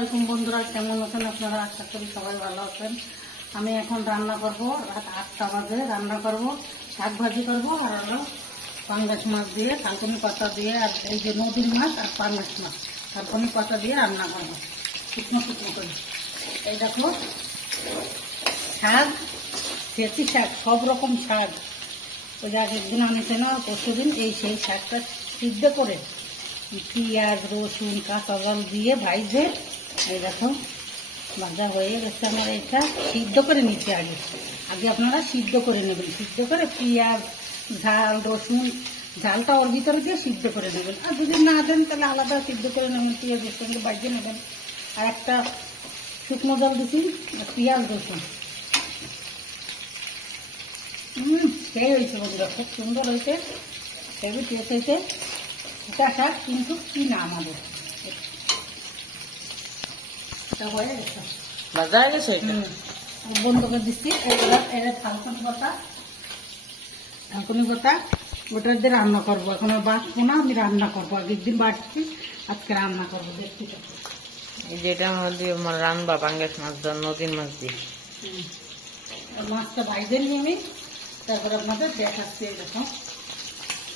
আলাইকুম বন্ধুরা, কেমন আছেন আপনারা? আশা করি সবাই ভালো আছেন। আমি এখন রান্না করব, রাত 8টা বাজে রান্না করব, শাক ভাজি করবো আর হলো পাঙ্গাস মাছ দিয়ে, থানকুনি পাতা দিয়ে, আর এই যে নদীর মাছ আর পাঙ্গাস মাছ থানকুনি পাতা দিয়ে রান্না করবো শুকনো শুকনো করে। এই দেখো শাক, ফেঁচি শাক, সব রকম শাক। ওই যে একদিন আনেছে না, পরশু দিন, সেই শাকটা সিদ্ধ করে পেঁয়াজ রসুন কাঁচা জল দিয়ে ভাইজে, এই দেখো ভাজা হয়ে গেছে আমার। এটা সিদ্ধ করে নিচ্ছে আগে আগে আপনারা সিদ্ধ করে নেবেন। সিদ্ধ করে পেঁয়াজ ঝাল রসুন ঝালটা ওর ভিতরে দিয়ে সিদ্ধ করে নেবেন। আর যদি না দেন তাহলে আলাদা সিদ্ধ করে নেবেন, পেঁয়াজের সঙ্গে ভাজে নেবেন। আর একটা শুকনো জল দিচ্ছি আর পেঁয়াজ রসুন। সেই হয়েছে বন্ধুরা, খুব সুন্দর হয়েছে, হেভি টেস্ট হয়েছে। এটা শাক কিন্তু কি না আমাদের এটা হয়ে গেছে, ভাজা হয়ে গেছে। বন্ধুকে দিচ্ছি। এটা থানকুনি পাতা ওটা দিয়ে রান্না করবো। এখন আর বাটবো না, আমি রান্না করবো। আগের দিন বাটছি, আজকে রান্না করবো। দেখছি এই যেটার মধ্যে রান্না পাঙ্গাস মাছ নদীর মাছ দিয়ে মাছটা ভাইজে নিয়ে আমি তারপরে আপনাদের দেখাচ্ছি। এরকম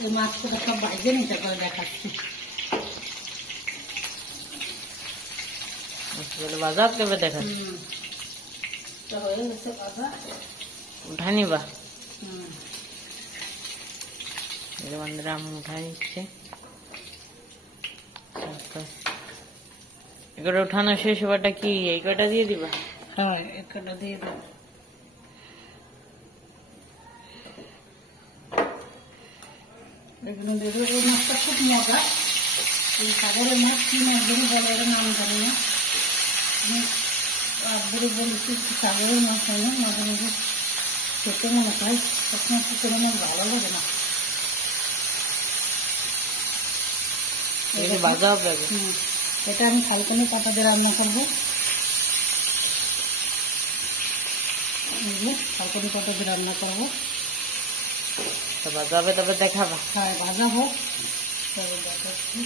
এই মাছটা সব ভাইজে নিই, তারপরে দেখাচ্ছি। বাজার দেবে দেখাচ্ছি। হয়ে গেছে ভাজা, উঠাই নিবা। আম্মু উঠাই নিচ্ছে। এগুলো উঠানো শেষ হবাটা কি এই কটা দিয়ে দিবা? হ্যাঁ, এই কটা দিয়ে দেবো। এগুলো দিয়ে দেবো। এই মাছটা খুব মজা। এই সাগরের মাছ কি মাছ ধরে বলে, এর নাম জানি না। আমি আব্বুরে বলেছি সাগরের মাছ হয় না, মাঝে মাঝে খেতে মনে হয়, সবসময় খেতে মনে ভালো লাগে না। ভাজা হবে। এটা আমি থানকুনি পাতা দিয়ে রান্না করবো। থানকুনি পাতা দিয়ে রান্না করবো। ভাজা হবে তবে দেখাবা। হ্যাঁ, ভাজা হোক তবে দেখাচ্ছি।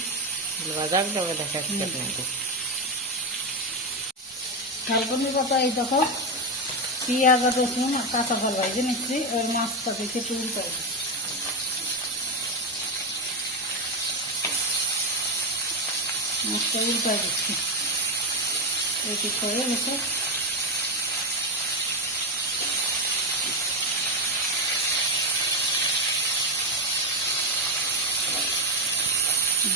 ভাজা তবে দেখাচ্ছি আপনাকে। থানকুনি পাতা এই দেখো পেঁয়াজ আর রসুন আর কাঁচা ফল ভাজে নিচ্ছি। ওই মাছটা দেখে তৈরি করে মাছটা উল্টাই দিচ্ছি। এটি করে গেছে।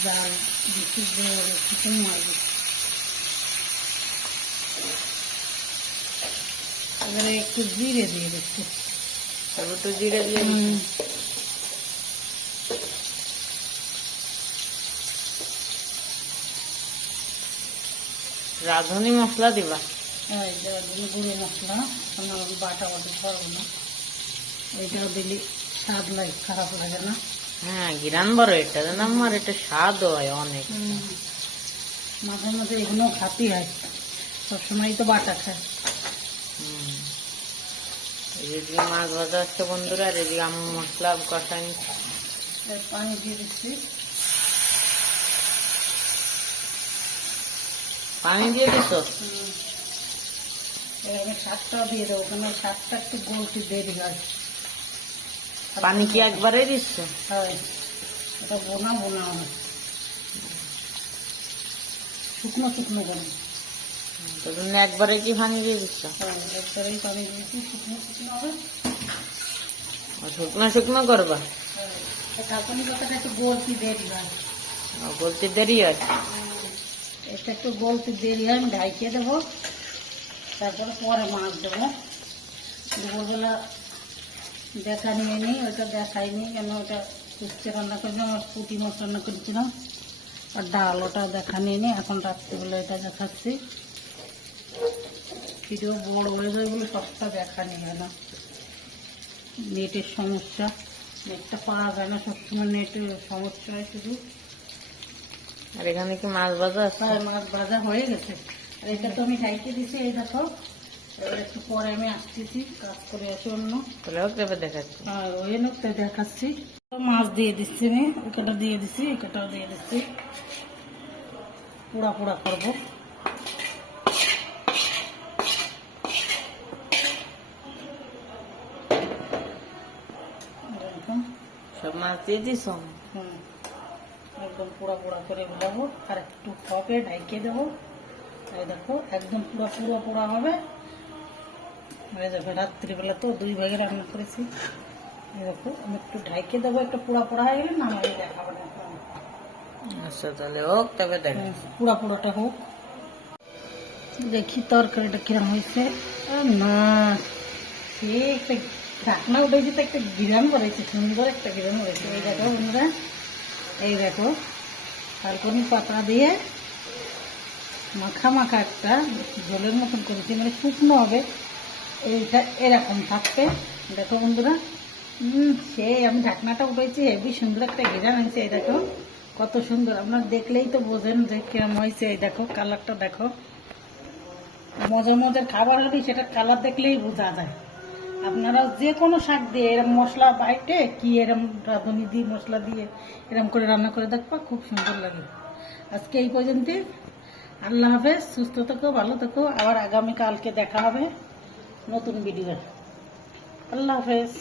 জাল দিচ্ছি, চিকেন মাছ দিচ্ছি। এবারে একটু জিরে দিয়ে দিচ্ছি। তারপর তো জিরে দিয়ে রাঁধুনি মশলা দিবা। হ্যাঁ, গুঁড়ো মশলা বাটা বাটি করবো না। এইটাও দিলে স্বাদ লাগে, খারাপ লাগে না। হ্যাঁ, গিরান বড় এটা জানাম, আর এটা স্বাদ হয় অনেক। মাঝে মাঝে এগুলো খাতি হয়, সবসময় তো বাটা খায়। এদিকে মাছ ভাজা হচ্ছে বন্ধুরা, আর এদিকে আম মশলা কষাই পানি দিয়ে দিচ্ছি। পানি দিয়ে দিচ্ছ? এবার শাকটাও দিয়ে দেবো, কেন শাকটা একটু গলতে দেরি হয়। পানি কি একবারে দিচ্ছ? হয়, এটা বোনা হবে, শুকনো শুকনো করে। তো তুমি একবারে কি পানি দিয়ে দিচ্ছ? হ্যাঁ, একবারেই পানি দিয়েছি, শুকনো শুকনো হবে। শুকনো শুকনো করবা? হ্যাঁ, থানকুনি পাতাটা একটু গলতে দেরি হয়। বলতে দেরি হয়? এটা একটু গলতে দেরি হয়, আমি ঢাইকে দেবো, তারপরে পরে মাছ দেবো। দুপুরবেলা দেখা নিয়ে নিই, ওইটা দেখাইনি, কেন ওটা কুচতে রান্না করেছিলাম, আর পুঁটি মাছ রান্না করেছিলাম, আর ডাল ওটা দেখা নিয়ে নিই। এখন রাত্রিবেলা এটা দেখাচ্ছি। ভিডিও বড় হয়ে যায় বলে সবটা দেখা নিই না, নেটের সমস্যা, নেটটা পাওয়া যায় না সবসময়, নেটের সমস্যা হয় শুধু। আর এখানে কি মাছ ভাজা আছে? হ্যাঁ, মাছ ভাজা হয়ে গেছে। আর এটা তো আমি ঢাইকে দিছি। এই দেখো, এবার একটু পরে আমি আসতেছি, কাজ করে আসি অন্য। তাহলে ওকে দেখাচ্ছি। আর ওই নোকটা দেখাচ্ছি। মাছ দিয়ে দিচ্ছি, আমি ওইটা দিয়ে দিচ্ছি, এটাও দিয়ে দিচ্ছি। পোড়া পোড়া করবো। নাচে দিস হুম, একদম পুরো পুরো করে ভেজাবো আর একটু হবে ঢাইকে দেবো। এই দেখো একদম পুরো পুরো পুরো হবে। এই দেখো রাত্রিবেলা তো 2 ভাগে রান্না করেছি। এই দেখো আমি একটু ঢাইকে দেবো, একটু পুরো পুরো হয়ে গেলে নামাই দেখাবো না। আচ্ছা তাহলে হোক, তবে দেখ। পুরো পুরোটা হোক, দেখি তরকারিটা কিরম হয়েছে। না সে একটা ঢাকনা উঠেছে তো একটা গিরান করেছে, সুন্দর একটা গিরান করেছে। এই দেখো বন্ধুরা, এই দেখো থালকুনি পাতা দিয়ে মাখা মাখা একটা ঝোলের মতন করেছি, মানে শুকনো হবে এইটা, এরকম থাকবে। দেখো বন্ধুরা, সে আমি ঢাকনাটা উঠেছি, হেবি সুন্দর একটা গিরান হয়েছে। এই দেখো কত সুন্দর, আপনার দেখলেই তো বোঝেন যে কিরম হয়েছে। এই দেখো কালারটা দেখো, মজার মজার খাবার হলে সেটা কালার দেখলেই বোঝা যায়। আপনারা যে কোনো শাক দিয়ে এরকম মশলা বাইটে কি এরম রাঁধুনি দিয়ে মশলা দিয়ে এরম করে রান্না করে দেখবা, খুব সুন্দর লাগে। আজকে এই পর্যন্তই। আল্লাহ হাফেজ, সুস্থ থেকো, ভালো থেকো। আবার আগামীকালকে দেখা হবে নতুন ভিডিও। আল্লাহ হাফেজ।